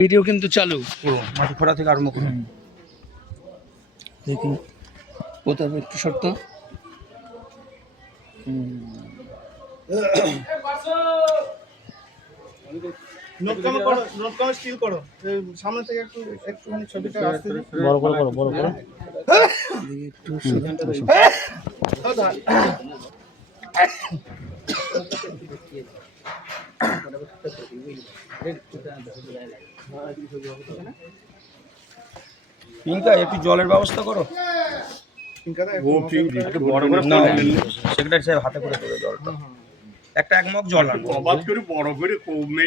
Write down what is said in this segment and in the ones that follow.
Video কিন্তু চালু পুরো মাটি খোঁড়া থেকে আরম্ভ করুন। দেখি কোথাও একটু শর্ত সামনে থেকে একটুখানি ছবিটা আসতে দিন। বড় করে করো, বড় করো একটু পিঙ্কা একটু জলের ব্যবস্থা করো। একটু বড় করে না, সেক্রেটারি সাহেব হাতে করে দেবে জলটা। একটা এক মগ জল আনবো।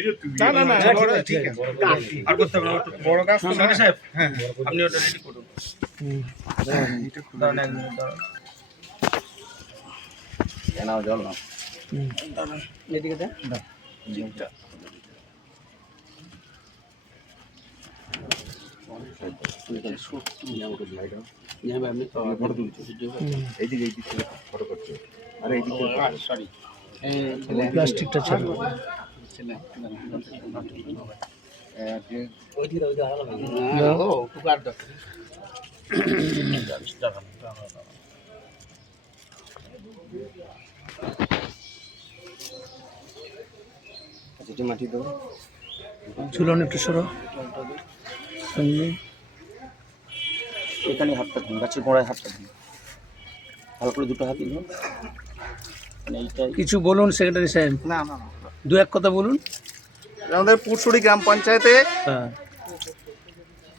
না ঠিক আছে আর করতে হবে না, একটু বড় কাজ তো সেক্রেটারি সাহেব। হ্যাঁ আপনি ওটা রেডি করুন। দাঁড়ান এক মিনিট দাঁড়ান। নাও জল নাও। দাঁড়ান এদিকে দে। জিপটা প্লাস্টিকটা চালু মাটি দেবো। ঝুলন একটু সরো সঙ্গে এখানে হাতটা দিন, গাছের গোড়ায় হাতটা দিন, ভালো করে দুটো হাত দিন। মানে এইটাই কিছু বলুন সেক্রেটারি সাহেব, না দু এক কথা বলুন। আমাদের পুরসুরি গ্রাম পঞ্চায়েতে হ্যাঁ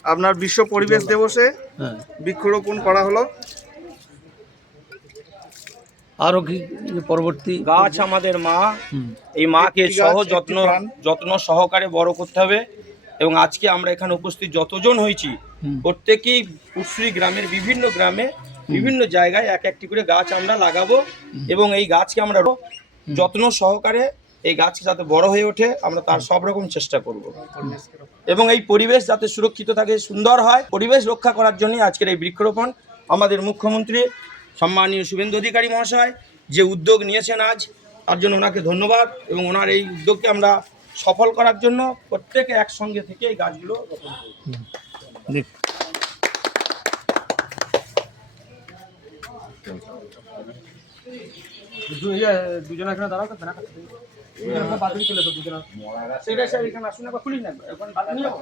আপনার বিশ্ব পরিবেশ দিবসে হ্যাঁ বৃক্ষরোপণ করা হলো। আরও কি পরবর্তী গাছ আমাদের মা, হুম এই মাকে একটি গাছ, সহ একটি প্রাণ। যত্ন সহকারে বড় করতে হবে। এবং আজকে আমরা এখানে উপস্থিত যতজন হয়েছি হুম। প্রত্যেকেই পুরসুরি গ্রামের বিভিন্ন গ্রামে বিভিন্ন জায়গায় এক একটি করে গাছ আমরা লাগাবো এবং এই গাছকে আমরা যত্ন সহকারে এই গাছ যাতে বড় হয়ে ওঠে আমরা তার সব রকম চেষ্টা করব এবং এই পরিবেশ যাতে সুরক্ষিত থাকে, সুন্দর হয়। পরিবেশ রক্ষা করার জন্য আজকের এই বৃক্ষরোপণ। আমাদের মুখ্যমন্ত্রী সম্মানীয় শুভেন্দু অধিকারী মহাশয় যে উদ্যোগ নিয়েছেন আজ, তার জন্য ওনাকে ধন্যবাদ। এবং ওনার এই উদ্যোগকে আমরা সফল করার জন্য প্রত্যেকে একসঙ্গে থেকে এই গাছগুলো রোপণ করব। দেখ দুজন এখানে দাঁড়াও তো, সেটা স্যার এখানে আসুন, একবার খুলি না, এখন বাদ নিয়ে যাবো।